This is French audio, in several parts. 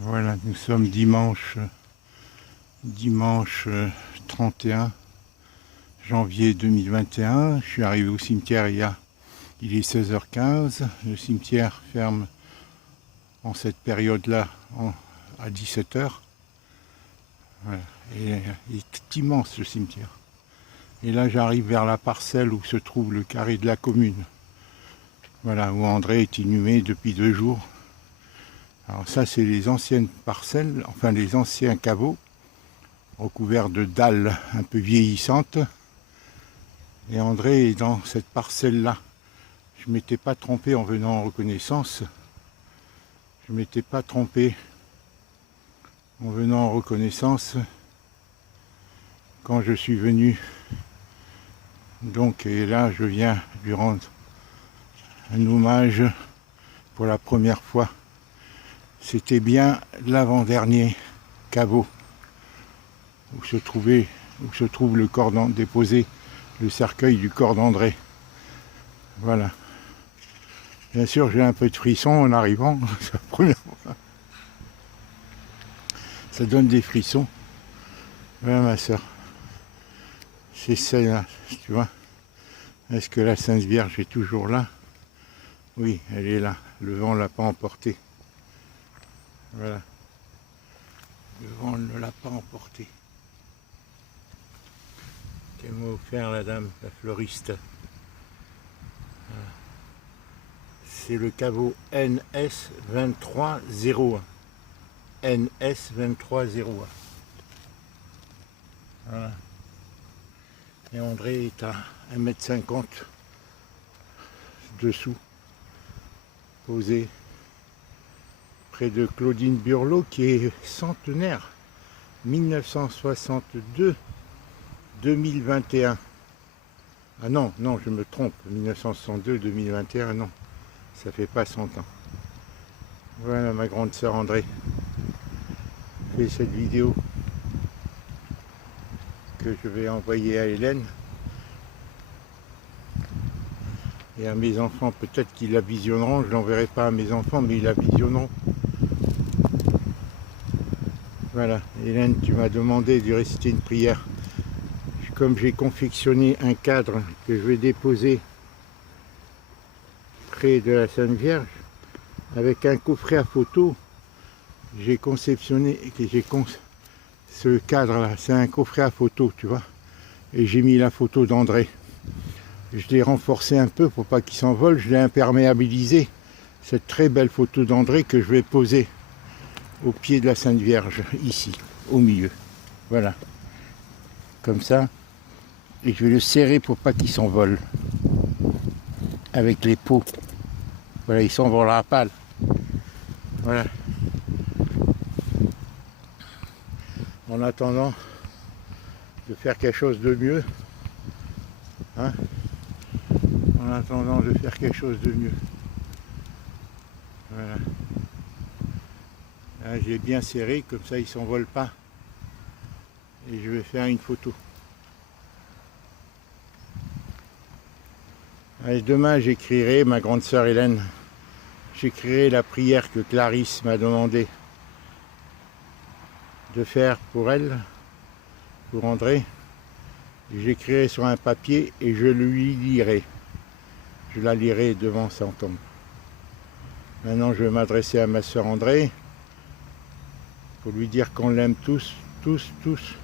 Voilà, nous sommes dimanche 31 janvier 2021. Je suis arrivé au cimetière il est 16h15. Le cimetière ferme en cette période-là à 17h. Voilà. Et il est immense le cimetière. Et là j'arrive vers la parcelle où se trouve le carré de la commune. Voilà, où André est inhumé depuis 2 jours. Alors ça c'est les anciennes parcelles, enfin les anciens caveaux, recouverts de dalles un peu vieillissantes. Et André est dans cette parcelle-là. Je ne m'étais pas trompé en venant en reconnaissance. Je ne m'étais pas trompé en venant en reconnaissance quand je suis venu. Donc, et là, je viens lui rendre un hommage pour la première fois. C'était bien l'avant-dernier caveau où se trouve le corps déposé, le cercueil du corps d'André. Voilà. Bien sûr, j'ai un peu de frisson en arrivant, c'est la première fois. Ça donne des frissons. Voilà ma soeur. C'est celle-là, tu vois. Est-ce que la Sainte Vierge est toujours là? Oui, elle est là. Le vent ne l'a pas emportée. Voilà. Le vent ne l'a pas emportée. Qu'elle m'a offert la dame, la fleuriste. Voilà. C'est le caveau NS 2301. NS 2301. Voilà. Et André est à 1,50 m dessous, posé près de Claudine Burlot qui est centenaire, 1962-2021. Ah non, non, je me trompe, 1962-2021, non, ça fait pas 100 ans. Voilà ma grande sœur André, fait cette vidéo que je vais envoyer à Hélène et à mes enfants. Peut-être qu'ils la visionneront, je ne l'enverrai pas à mes enfants, mais ils la visionneront. Voilà, Hélène, tu m'as demandé de réciter une prière. Comme j'ai confectionné un cadre que je vais déposer près de la Sainte Vierge, avec un coffret à photos, j'ai conceptionné, ce cadre-là, c'est un coffret à photos, tu vois, et j'ai mis la photo d'André. Je l'ai renforcé un peu pour pas qu'il s'envole, je l'ai imperméabilisé, cette très belle photo d'André que je vais poser au pied de la Sainte Vierge, ici, au milieu. Voilà, comme ça, et je vais le serrer pour pas qu'il s'envole, avec les peaux. Voilà, il s'envolera pas. Voilà. En attendant de faire quelque chose de mieux, hein, en attendant de faire quelque chose de mieux. Voilà. Là, j'ai bien serré, comme ça il ne s'envole pas. Et je vais faire une photo. Allez, demain j'écrirai, ma grande sœur Hélène, j'écrirai la prière que Clarisse m'a demandé de faire pour elle, pour André. J'écrirai sur un papier et je lui lirai. Je la lirai devant sa tombe. Maintenant je vais m'adresser à ma sœur André pour lui dire qu'on l'aime tous, tous, tous.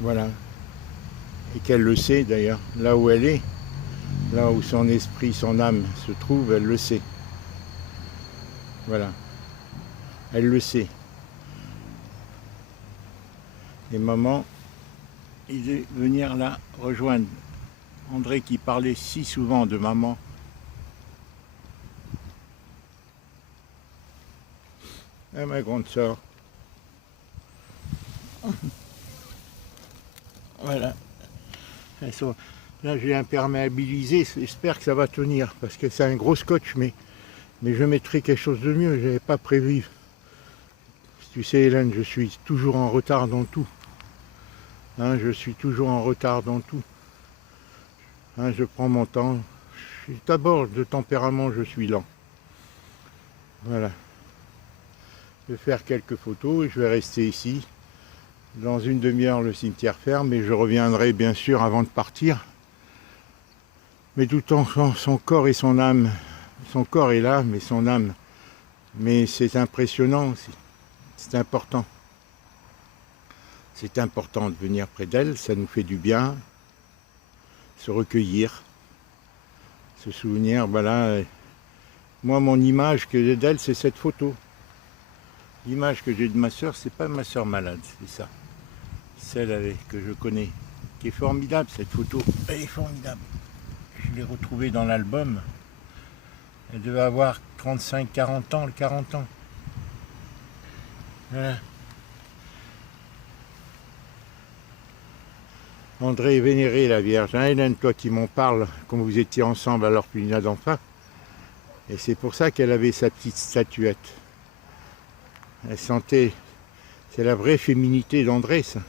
Voilà. Et qu'elle le sait d'ailleurs, là où elle est, là où son esprit, son âme se trouve, elle le sait. Voilà. Elle le sait. Et maman, il est venir la rejoindre. André qui parlait si souvent de maman. Ah, ma grande sœur. Voilà. Là, j'ai imperméabilisé. J'espère que ça va tenir. Parce que c'est un gros scotch, mais je mettrai quelque chose de mieux. Je n'avais pas prévu. Tu sais, Hélène, je suis toujours en retard dans tout. Hein, je suis toujours en retard dans tout. Hein, je prends mon temps. D'abord, de tempérament, je suis lent. Voilà. Je vais faire quelques photos et je vais rester ici. Dans une demi-heure, le cimetière ferme et je reviendrai bien sûr avant de partir. Mais tout en son corps et son âme, son corps est là, mais son âme. Mais c'est impressionnant aussi. C'est important. C'est important de venir près d'elle, ça nous fait du bien. Se recueillir, se souvenir, voilà. Moi, mon image que j'ai d'elle, c'est cette photo. L'image que j'ai de ma soeur, c'est pas ma soeur malade, c'est ça. Celle que je connais, qui est formidable, cette photo. Elle est formidable. Je l'ai retrouvée dans l'album. Elle devait avoir 35-40 ans, 40 ans. Voilà. André vénérait la Vierge. Hein, Hélène, toi qui m'en parles, comme vous étiez ensemble alors qu'il n'y a d'enfant. Et c'est pour ça qu'elle avait sa petite statuette. Elle sentait, c'est la vraie féminité d'André, ça.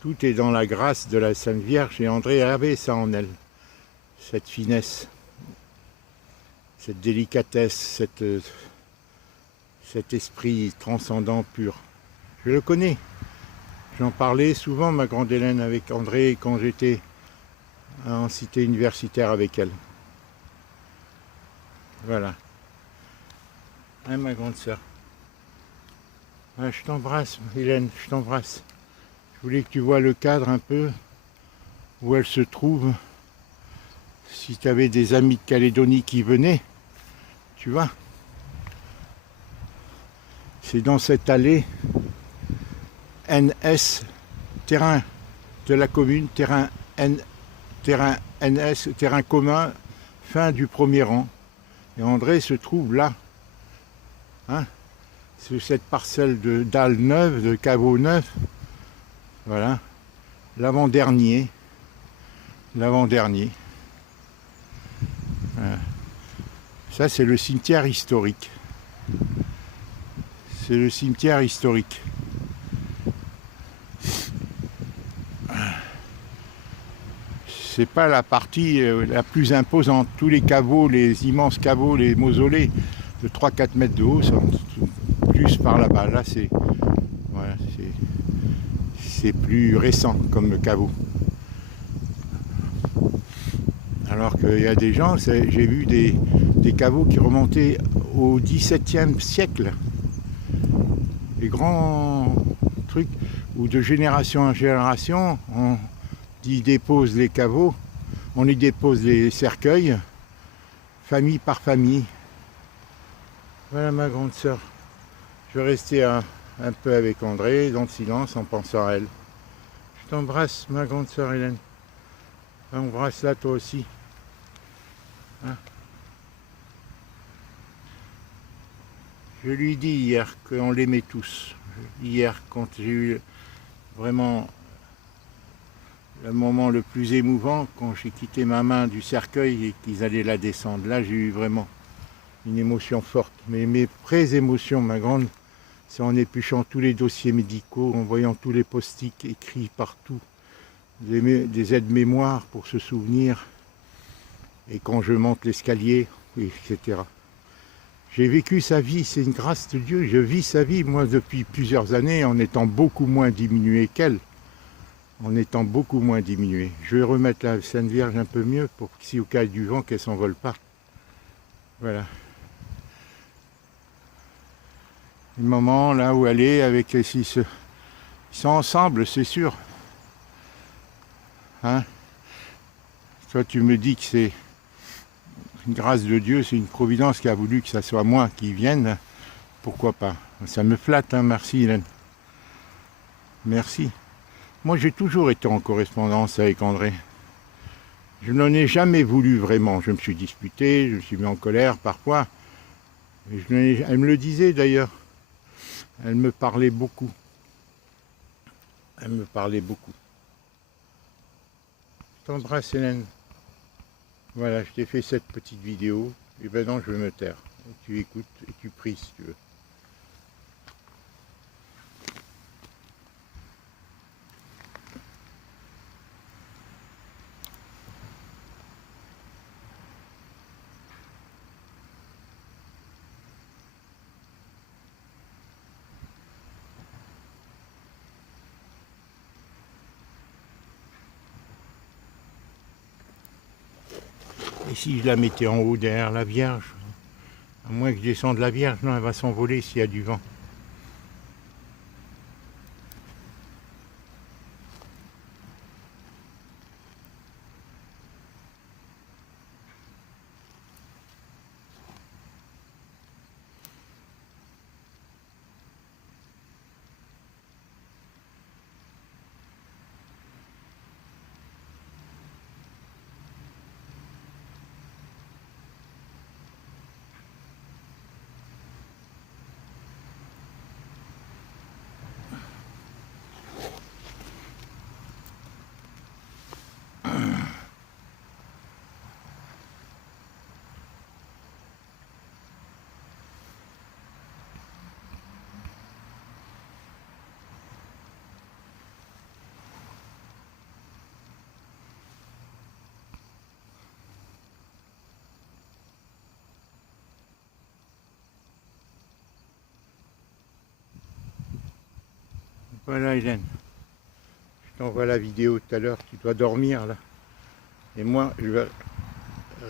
Tout est dans la grâce de la Sainte Vierge et André avait ça en elle. Cette finesse, cette délicatesse, cet esprit transcendant pur. Je le connais. J'en parlais souvent, ma grande Hélène, avec André quand j'étais en cité universitaire avec elle. Voilà. Hein, ma grande sœur. Ah, je t'embrasse, Hélène, je t'embrasse. Je voulais que tu vois le cadre un peu, où elle se trouve. Si tu avais des amis de Calédonie qui venaient, tu vois. C'est dans cette allée NS, terrain de la commune, terrain NS, terrain commun, fin du premier rang. Et André se trouve là. Hein, c'est cette parcelle de dalles neuves, de caveaux neufs. Voilà. L'avant-dernier. L'avant-dernier. Voilà. Ça, c'est le cimetière historique. C'est le cimetière historique. C'est pas la partie la plus imposante. Tous les caveaux, les immenses caveaux, les mausolées de 3-4 mètres de haut sont plus par là-bas. Là, c'est voilà, c'est plus récent comme caveau. Alors qu'il y a des gens, j'ai vu des caveaux qui remontaient au XVIIe siècle. Des grands trucs où de génération en génération, on y dépose les caveaux, on y dépose les cercueils, famille par famille. Voilà ma grande sœur. Je vais rester un peu avec André, dans le silence, en pensant à elle. Je t'embrasse, ma grande sœur Hélène. Embrasse-la toi aussi. Hein, je lui dis hier qu'on l'aimait tous. Hier, quand j'ai eu vraiment le moment le plus émouvant, quand j'ai quitté ma main du cercueil et qu'ils allaient la descendre. Là, j'ai eu vraiment une émotion forte. Mais mes vraies émotions, ma grande, c'est en épluchant tous les dossiers médicaux, en voyant tous les post-it écrits partout, des aides-mémoires pour se souvenir, et quand je monte l'escalier, etc. J'ai vécu sa vie, c'est une grâce de Dieu. Je vis sa vie, moi, depuis plusieurs années, en étant beaucoup moins diminué qu'elle. En étant beaucoup moins diminué. Je vais remettre la Sainte Vierge un peu mieux pour que si au cas du vent, qu'elle ne s'envole pas. Voilà. Le moment là où elle est avec les six. Ils sont ensemble, c'est sûr. Hein? Toi, tu me dis que c'est une grâce de Dieu, c'est une providence qui a voulu que ça soit moi qui vienne. Pourquoi pas? Ça me flatte, hein? Merci Hélène. Merci. Moi, j'ai toujours été en correspondance avec André. Je n'en ai jamais voulu vraiment. Je me suis disputé, je me suis mis en colère parfois. Elle me le disait d'ailleurs. Elle me parlait beaucoup. Elle me parlait beaucoup. Je t'embrasse Hélène. Voilà, je t'ai fait cette petite vidéo. Et maintenant je vais me taire. Et tu écoutes et tu pries si tu veux. si je la mettais en haut derrière la Vierge, à moins que je descende la Vierge, non, elle va s'envoler s'il y a du vent. Voilà Hélène, je t'envoie la vidéo tout à l'heure, tu dois dormir là. Et moi je vais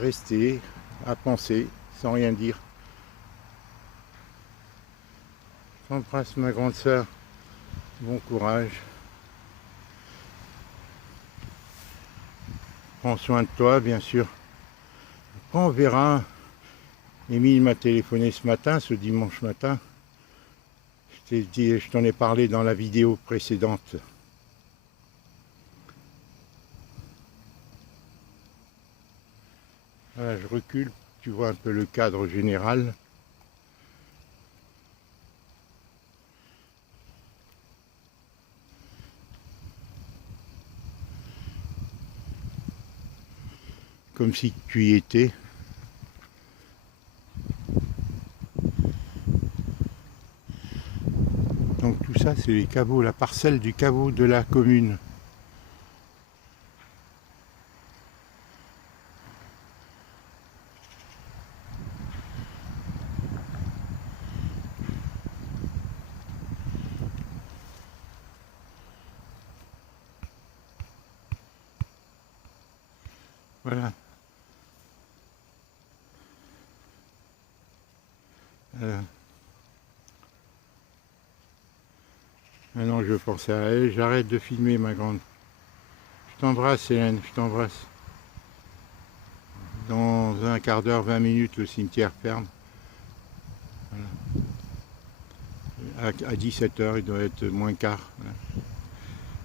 rester à penser sans rien dire. J'embrasse ma grande sœur, bon courage. Prends soin de toi bien sûr. Après on verra. Émile m'a téléphoné ce matin, ce dimanche matin. Je t'en ai parlé dans la vidéo précédente. Voilà, je recule, tu vois un peu le cadre général. Comme si tu y étais. Donc tout ça, c'est les caveaux, la parcelle du caveau de la commune. Voilà. Maintenant je pense à elle, j'arrête de filmer ma grande. Je t'embrasse Hélène, je t'embrasse. Dans un quart d'heure, 20 minutes, le cimetière ferme. Voilà. À 17h, il doit être moins quart. Voilà.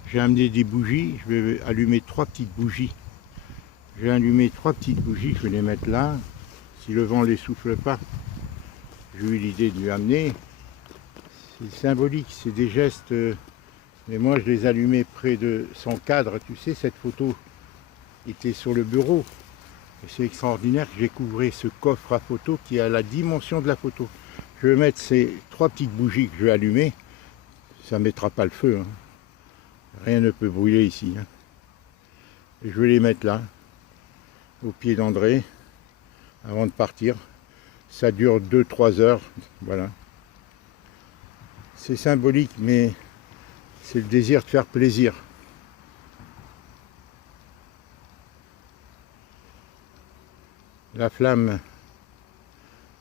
J'ai amené des bougies, je vais allumer 3 petites bougies. J'ai allumé 3 petites bougies, je vais les mettre là. Si le vent ne les souffle pas, j'ai eu l'idée de lui amener. C'est symbolique, c'est des gestes. Mais moi, je les allumais près de son cadre. Tu sais, cette photo était sur le bureau. Et c'est extraordinaire que j'ai couvré ce coffre à photo qui a la dimension de la photo. Je vais mettre ces 3 petites bougies que je vais allumer. Ça ne mettra pas le feu. Hein. Rien ne peut brûler ici. Hein. Et je vais les mettre là, au pied d'André, avant de partir. Ça dure 2-3 heures. Voilà. C'est symbolique, mais c'est le désir de faire plaisir. La flamme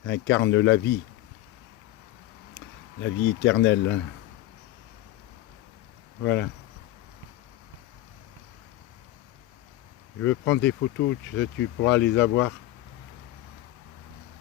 incarne la vie éternelle. Voilà. Je veux prendre des photos, tu pourras les avoir.